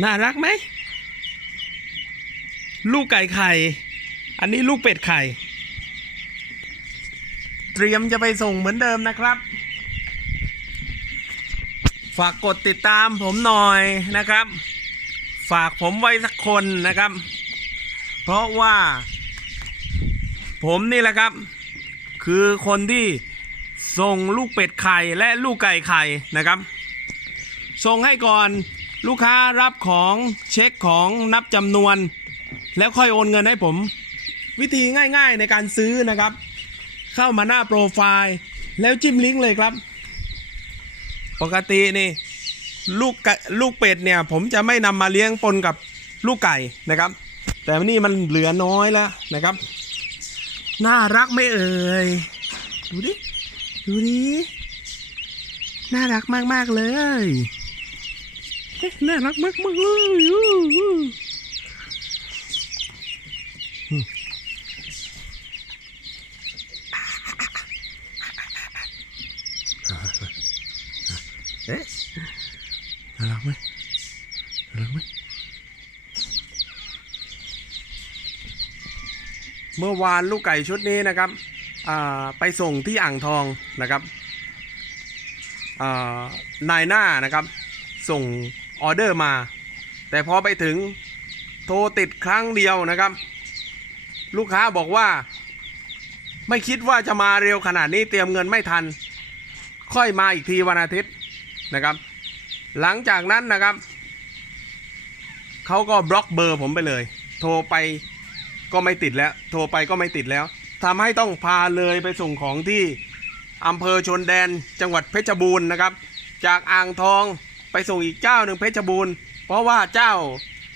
น่ารักไหม ลูกไก่ไข่ อันนี้ลูกเป็ดไข่ เตรียมจะไปส่งเหมือนเดิมนะครับ ฝากกดติดตามผมหน่อยนะครับ ฝากผมไว้สักคนนะครับ เพราะว่า ผมนี่แหละครับ คือคนที่ส่งลูกเป็ดไข่และลูกไก่ไข่นะครับ ส่งให้ก่อน ลูกค้ารับของเช็คของนับจำนวน แล้วค่อยโอนเงินให้ผม วิธีง่ายๆในการซื้อนะครับ เข้ามาหน้าโปรไฟล์แล้วจิ้มลิงก์เลยครับ ปกตินี่ลูกไก่ลูกเป็ดเนี่ย ผมจะไม่นำมาเลี้ยงปนกับลูกไก่นะครับ แต่นนี้มันเหลือน้อยแล้วนะครับ น่ารักไม่เอ่ยดูดิ ดูดิ น่ารักมาก ๆ เลย น่ารักมากมากเลยเอ๊ะน่ารักไหมน่ารักไหมเมื่อวานลูกไก่ชุดนี้นะครับไปส่งที่อ่างทองนะครับนายหน้านะครับ ส่ง ออเดอร์มา แต่พอไปถึงโทรติดครั้งเดียวนะครับ ลูกค้าบอกว่า ไม่คิดว่าจะมาเร็วขนาดนี้เตรียมเงินไม่ทัน ค่อยมาอีกทีวันอาทิตย์นะครับ หลังจากนั้นนะครับเขาก็บล็อกเบอร์ผมไปเลย โทรไปก็ไม่ติดแล้ว โทรไปก็ไม่ติดแล้วทำให้ต้องพาเลยไปส่งของที่อำเภอชนแดนจังหวัดเพชรบูรณ์นะครับ จากอ่างทอง ไปส่งอีกเจ้าหนึ่งเพชรบูรณ์ เพราะว่าเจ้า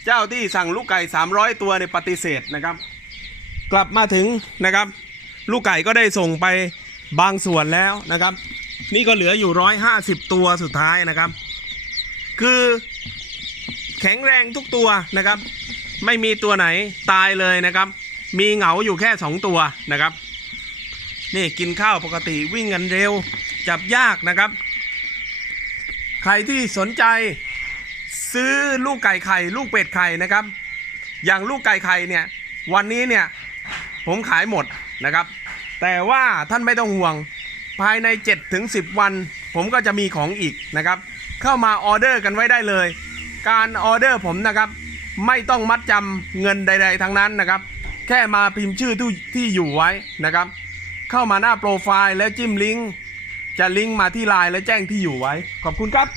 เจ้าที่สั่งลูกไก่ 300 ตัวในปฏิเสธนะครับ กลับมาถึงนะครับ ลูกไก่ก็ได้ส่งไปบางส่วนแล้วนะครับ นี่ก็เหลืออยู่ 150 ตัวสุดท้ายนะครับ คือแข็งแรงทุกตัวนะครับ ไม่มีตัวไหนตายเลยนะครับ มีเหงาอยู่แค่สองตัวนะครับนี่กินข้าวปกติวิ่งกันเร็ว จับยากนะครับ ใครที่สนใจซื้อลูกไก่ไข่ลูกเป็ดไข่นะครับ อย่างลูกไก่ไข่เนี่ยวันนี้เนี่ยผมขายหมดนะครับ แต่ว่าท่านไม่ต้องห่วงภายใน 7-10 วัน ผมก็จะมีของอีกนะครับ เข้ามาออเดอร์กันไว้ได้เลย การออเดอร์ผมนะครับ ไม่ต้องมัดจำเงินใด ๆ ทั้งนั้นนะครับ แค่มาพิมพ์ชื่อที่ที่อยู่ไว้นะครับ เข้ามาหน้าโปรไฟล์แล้วจิ้มลิงก์ จะลิงก์มาที่ไลน์และแจ้งที่อยู่ไว้ ขอบคุณครับ